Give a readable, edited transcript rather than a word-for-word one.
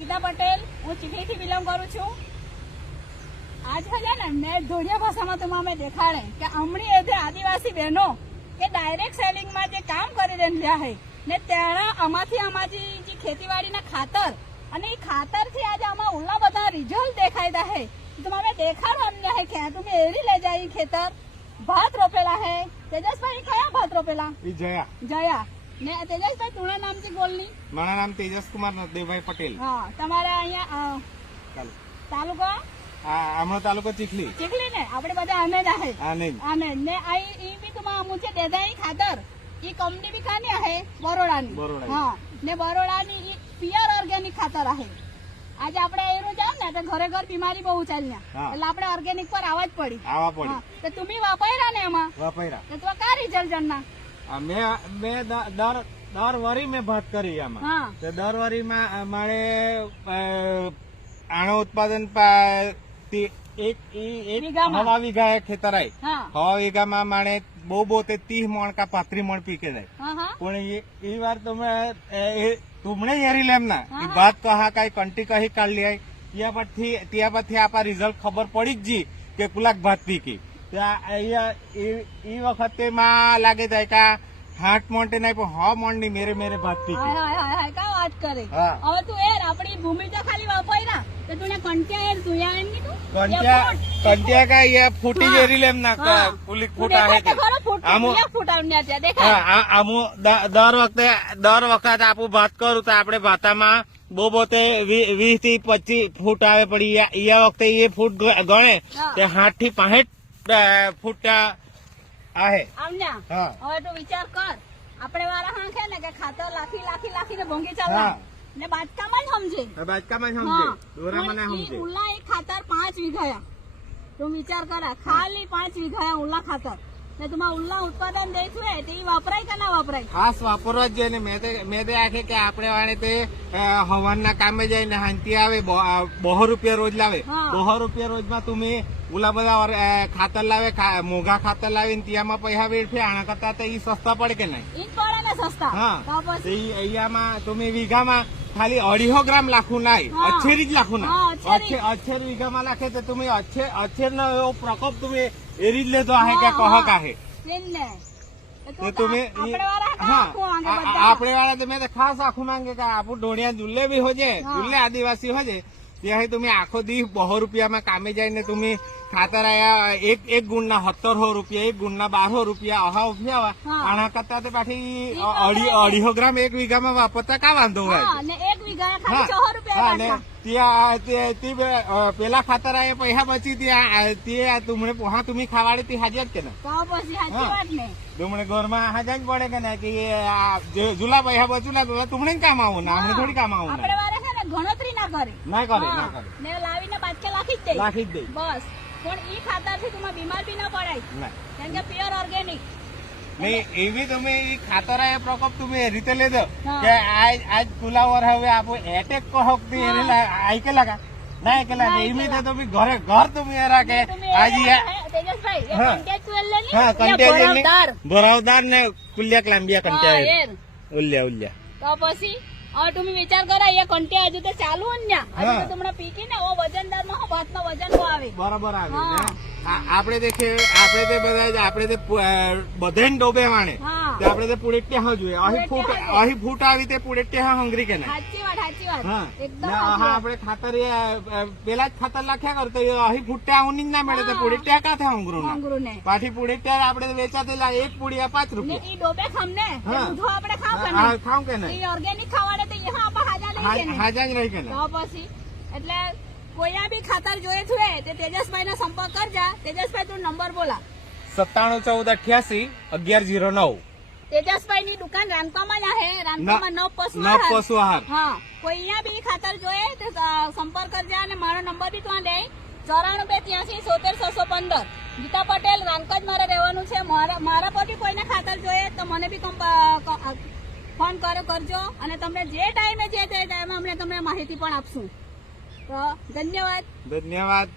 ગીતા પટેલ, હું ચીખલીથી બિલોંગ કરું છું. આજ છે ને મેં ધોળિયા ભાષામાં તમે દેખાડે કે હમણી એ આદિવાસી બહેનો કે ડાયરેક્ટ સેલિંગમાં જે કામ કરી રહ્યા છે ને તેના અમાથી અમારી જે ખેતીવાડીના ખાતર અને એ ખાતરથી આજે આમાં ઉલ્લા બધા રિઝલ્ટ દેખાયતા છે. તમે દેખાડો અમને है क्या तुम्हें एरी ले जाई खेतर भात रोपेला है. तेजसभाई कया भात रोपेला? जया जया ने तेजसभाई तुना नाम से बोलनी. मारा नाम तेजस कुमार नरदेवभाई पटेल. हाँ तमारा अहिया तालुका आमणो तालुको चीखली. चीखली ने आपणे बधा आमेद आहे. आमेद ने आई ई भी तुमा मुझे देदाई खातर ई कंपनी भी कानी आहे बरोडानी. हाँ ने बरोडानी ई पियर ऑर्गेनिक खातर आहे. आज આપણે એનું જાવ ને તો ઘરે ઘર બીમારી બહુ ચાલ્યા એટલે આપણે ઓર્ગેનિક પર આવવા જ પડી. તો તમે વાપર્યા ને એમાં વાપર્યા તો કા રિઝલ્ટ જણના? મેં દર વરી મેં ભાત કરી આમાં. તો દર વરી માં અમારે આણો ઉત્પાદન એક હવા વીઘા ખેતર આવી. હવા વીઘામાં માણે બહુ તે 30 મણ કા 35 મણ પીકે જાય. પણ એ વાર તમે तुमने हेरी लेमना बात कहा कई कंटी कही काढ ली त्या परथी आपा रिजल्ट खबर पड़ी जी के कुलाक भात पीकी ई वखते मा लागे जाय का 8 मण नहीं पण 6 मण नी मेरे भात पीकी. हाय का बात करे. હવે તું યાર આપણી ભૂમિ તો ખાલી વાપર્યા તો તુને કંટિયા યાર તું યાર એમ કીધું कंटिया का ये फूटी हेरी लेमना पुलिक फूटा है के આમો ફૂટાવન્યા ત્યાં દેખાય. આમો દર વખત આપું ભાત કરું તો આપણે ભાતામાં બહુ 20 થી 25 ફૂટ આવે પડી. એ વખતે એ ફૂટ ગણે તે 60 થી 65 ફૂટ आहे. હવે તું વિચાર કર આપણે વાળા હા છે ને કે ખાતર લાખી ને ભોંગી ચાલવા ને બાજકામાં જ સમજે દોરામાં ના સમજે. ઉલ્લા એક ખાતર 5 વીઘા તું વિચાર કરા ખાલી 5 વીઘા ઉલ્લા ખાતર ને તમારા ઉલ્લા ઉત્પાદન દઈશું ને તે વાપરાય કે ના વાપરાય? ખાસ વાપરવા જ જોઈએ. મેં તો આખે કે આપણે વાળે તે હવાના કામે જાય ને હાંતી આવે 200 રૂપિયા રોજ લાવે. 200 રૂપિયા રોજમાં તમે ઓલા બધા ખાતર લાવે મોઘા ખાતર લાવીને ત્યાંમાં પૈસા વેડફે આના કરતા તો ઈ સસ્તા પડે કે નહીં? ઈ પડે ને સસ્તા. હા અહીંયામાં તમે વીઘામાં ખાલી 250 ગ્રામ લાખું નાય અચ્છેરી જ લાખું ના અચ્છેર વીઘામાં લાખે તો તમે અચ્છેર નો એવો પ્રકોપ તમે એરી જ લેતો आहे क्या कह का है तुम्हें. આપણે વાળા તો મેં તો ખાસ આખું માંગે કે આપું ઢોળિયા જુલ્લે બી હોજે જુલ્લે આદિવાસી હોજે ત્યાં તમે આખો દી 200 રૂપિયામાં કામે જઈને તમે ખાતર આયા એક ગુણના 1700 રૂપિયા એક ગુણના 1200 રૂપિયા અહા ઉભ્યા આના કરતા તો પાછી 250 ગ્રામ એક વીઘામાં વાપરતા કા વાંધો હોય. પેલા ખાતર આયા પૈસા બચી તુમને પોહા તમે ખાવાડે તી હાજર કે ના तुमने घरमा हाजाज पड़े के ना कि जुला पैसा बचू ना तो तुमने काम आવું ના અમને થોડી કામ આવું. આપણે વારે છે ને ગણતરી ના કરે ને લાવીને બાજકે લાખી જ દે બસ. પણ ઈ ખાતરથી તમે બીમાર બી ના પડાય કેમ કે પ્યોર ઓર્ગેનિક नहीं एवी તમે ઈ ખાતર આયા પ્રકોપ તમે રીતે લેજો કે આજ ફુલાવર હવે આપો એટેક કહકતી એલા આઈ કે લાગા ના કે લાગે એમી તો તમે ઘર તમે એરા કે આજ तेजसभाई ये कंटेक्चुअल लेनी हां कंटेक्चुअल बरावदार ने कुल्ल्या क्लांबिया कंटेक्चुअल उल्ल्या तो પછી और तुम्ही विचार करा ये कंटे हजू तो चालू अन्या हजू तो तुमने पीकी ने वो वजनदार में भात नो वजन को आवे बराबर आवे ने આપણે દેખે આપણે તે બધા આપણે તે બધાને ડોબે વાણે તે આપણે તે પુડેટ્યા હા જોઈએ અહી ફૂટ આવી તે પુડેટ્યા હંગરી કે ના. સાચી વાત એકદમ. હા આપણે ખાતર પેલા જ ખાતર લાખ્યા કરતો અહી ફૂટ્યા ઉની ના મળે તો પુડેટ્યા કા થા હંગરું ને પાછી પુડેટ્યા આપણે વેચાતેલા એક પુડિયા 5 રૂપિયા ઈ ડોબે ખામને દૂધો આપણે ખાવ કે ના ઈ ઓર્ગેનિક ખાવાડે તો યહા આપા હાજા જ રહી કે ના. તો પછી એટલે कोया भी खातर जोए छे ते तेजसभाई नो संपर्क करजा. तेजसभाई तू नंबर बोला 971488 1109. तेजसभाई नी दुकान रानकामा है रानकामा नव पशु आहार. हाँ कोया भी खातर जोए ते संपर्क करजा ने मारो नंबर भी तुआ दे 9483870615. गीता पटेल रानकाज मारे રહેવાનું છે. મારા પર બી કોઈને ખાતર જોઈએ તો મને બી ફોન કરજો અને તમને જે ટાઈમે જે ટાઈમે અમને તમને માહિતી પણ આપશું. तो धन्यवाद.